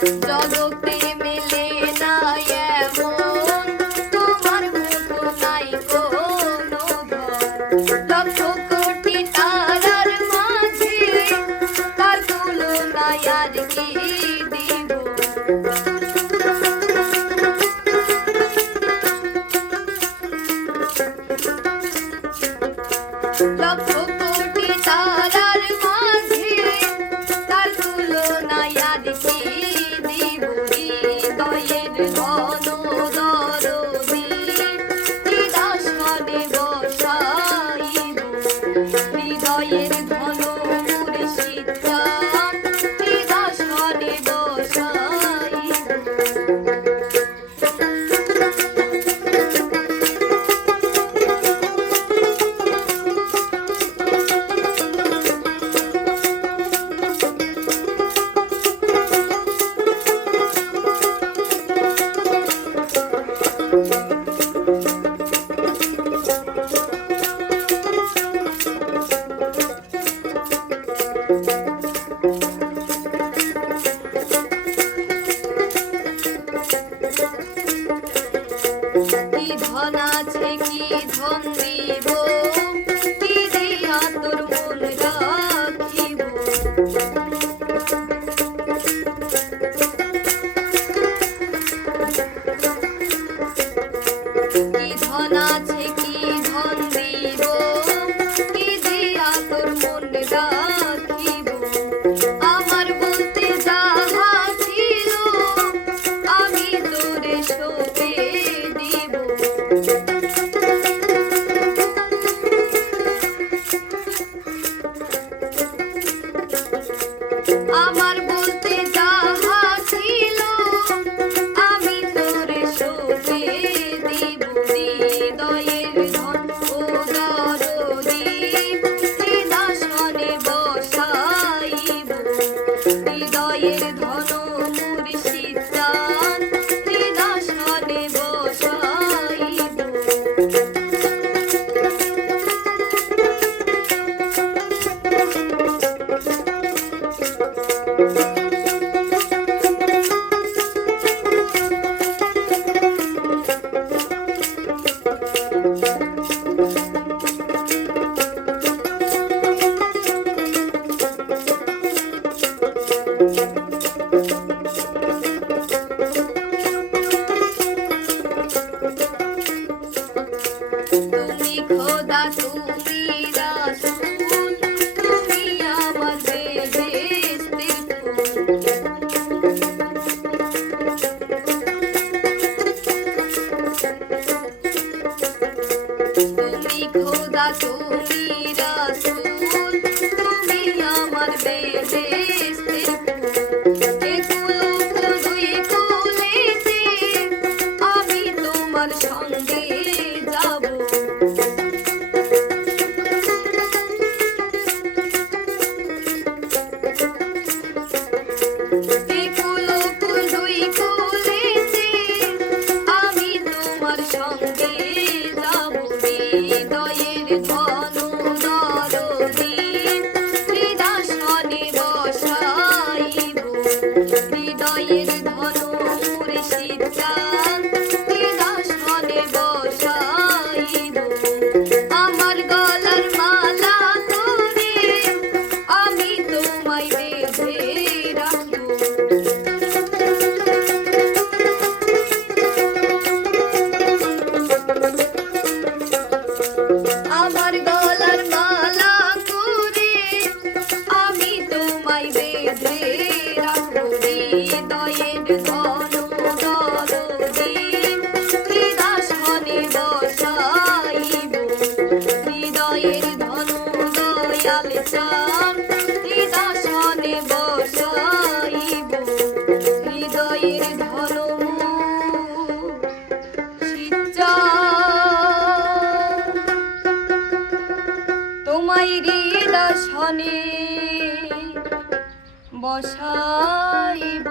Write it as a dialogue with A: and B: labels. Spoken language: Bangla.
A: জগতে Вон আমার গলার হৃদাসনে বসাইব।